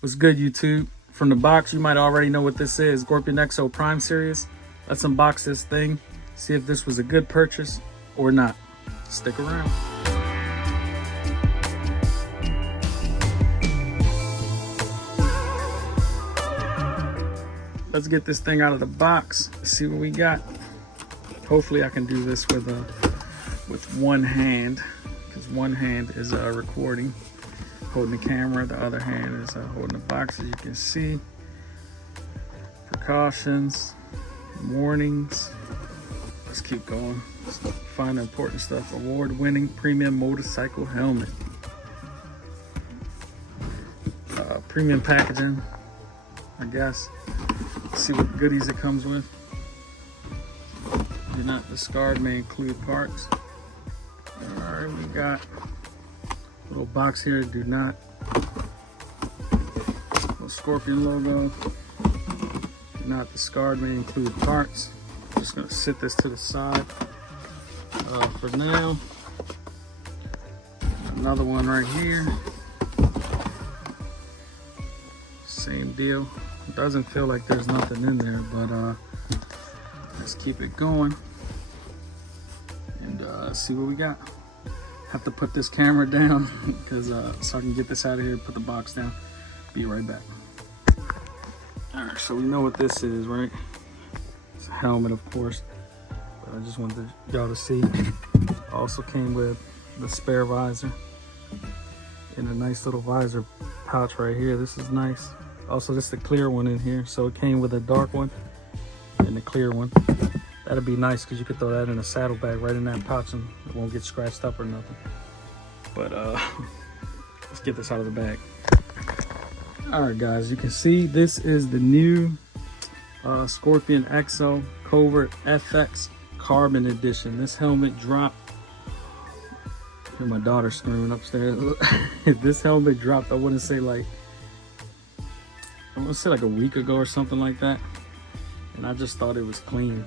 What's good, YouTube? From the box, you might already know what this is. Scorpion XO Prime Series. Let's unbox this thing, see if this was a good purchase or not. Stick around. Let's get this thing out of the box. Let's see what we got. Hopefully I can do this with one hand, because one hand is recording, holding the camera. The other hand is holding the box, as you can see. Precautions, warnings. Let's keep going. Let's find the important stuff. Award-winning premium motorcycle helmet. Premium packaging, I guess. Let's see what goodies it comes with. Do not discard, may include parts. All right, we got a little box here. Do not. Little Scorpion logo. Do not discard, may include parts. Just gonna sit this to the side for now. Another one right here. Same deal. It doesn't feel like there's nothing in there, but let's keep it going and see what we got. Have to put this camera down because so I can get this out of here, put the box down. Be right back. All right, so we know what this is, right? It's a helmet, of course, but I just wanted y'all to see. Also came with the spare visor and a nice little visor pouch right here. This is nice. Also, this is the clear one in here. So it came with a dark one and the clear one. That'd be nice because you could throw that in a saddlebag right in that pouch and it won't get scratched up or nothing. But let's get this out of the bag. All right, guys, you can see this is the new Scorpion XO Covert FX Carbon Edition. This helmet dropped. I hear my daughter screaming upstairs. This helmet dropped, I want to say like a week ago or something like that, and I just thought it was clean.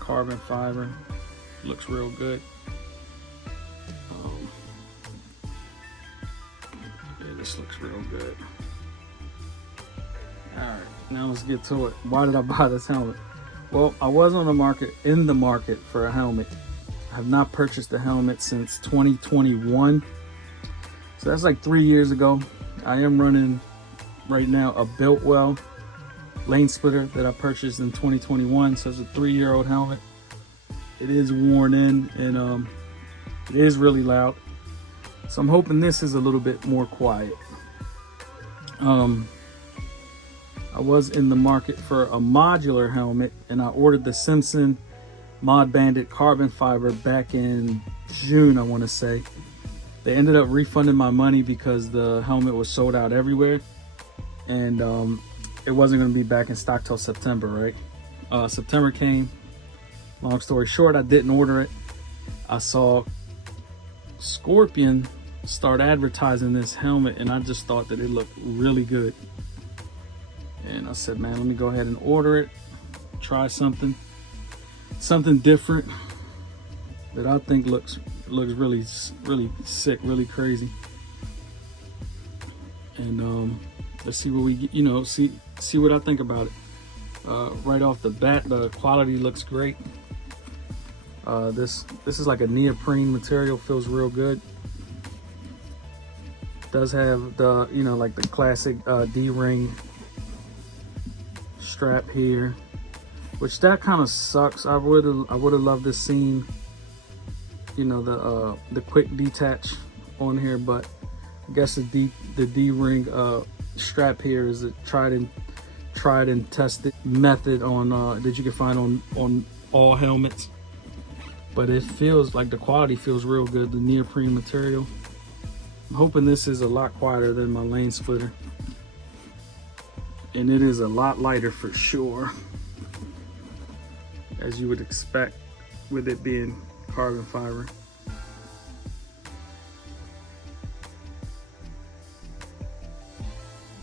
Carbon fiber, looks real good. Yeah, this looks real good. All right, now let's get to it. Why did I buy this helmet? Well, I was in the market for a helmet. I have not purchased a helmet since 2021, so that's like 3 years ago. I am running right now a Biltwell lane splitter that I purchased in 2021. So it's a 3-year-old helmet. It is worn in and it is really loud. So I'm hoping this is a little bit more quiet. I was in the market for a modular helmet and I ordered the Simpson Mod Bandit carbon fiber back in June, I want to say. They ended up refunding my money because the helmet was sold out everywhere, and it wasn't going to be back in stock till September, right? September came. Long story short, I didn't order it. I saw Scorpion start advertising this helmet, and I just thought that it looked really good. And I said, man, let me go ahead and order it. Try something different that I think looks really sick, really crazy. And let's see what we, see what I think about it. Right off the bat, the quality looks great. This is like a neoprene material, feels real good. Does have the, like the classic D-ring strap here, which that kind of sucks. I would have loved to seen the quick detach on here, but I guess the D-ring strap here is a tried and tested method on that you can find on all helmets. But it feels like the quality feels real good, the neoprene material. I'm hoping this is a lot quieter than my lane splitter, and it is a lot lighter for sure, as you would expect with it being carbon fiber.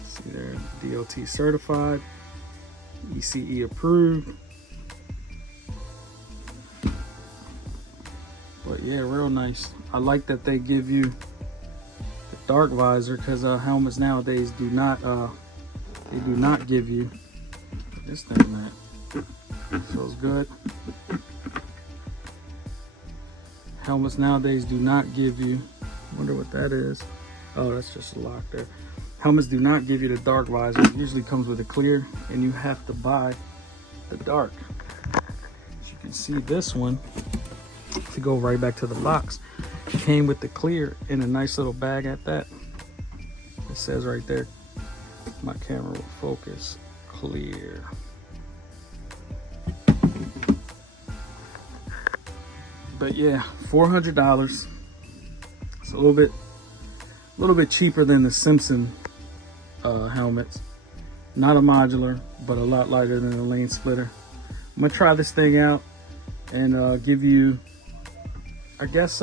See there, DOT certified, ECE approved. But yeah, real nice. I like that they give you the dark visor, because helmets nowadays do not give you this thing, man. Feels good. Helmets nowadays do not give you, wonder what that is. Oh, that's just a lock there. Helmets do not give you the dark visor. It usually comes with a clear, and you have to buy the dark. As you can see, this one, to go right back to the box, came with the clear in a nice little bag at that. It says right there, my camera will focus, clear. But yeah, $400. It's a little bit cheaper than the Simpson helmets. Not a modular, but a lot lighter than the lane splitter. I'm gonna try this thing out and give you, I guess,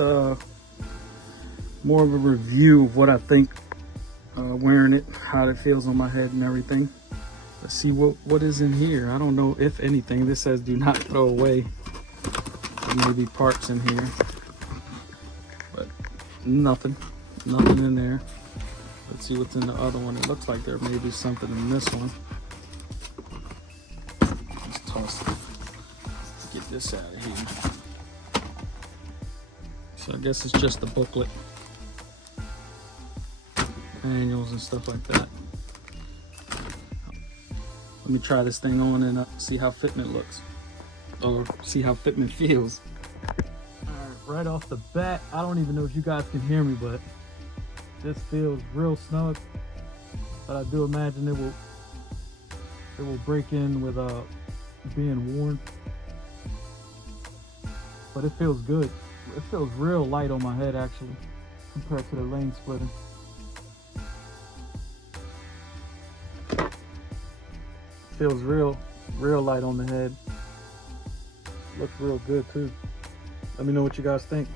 more of a review of what I think wearing it, how it feels on my head and everything. Let's see what is in here. I don't know if anything. This says do not throw away. There may be parts in here, but nothing in there. Let's see what's in the other one. It looks like there may be something in this one. Let's toss it. Let's get this out of here. So I guess it's just the booklet, manuals and stuff like that. Let me try this thing on and see how fitment looks, or see how fitment feels. All right, right off the bat, I don't even know if you guys can hear me, but this feels real snug. But I do imagine it will break in with being worn. But it feels good. It feels real light on my head actually, compared to the lane splitter. Feels real light on the head. Looks real good too. Let me know what you guys think.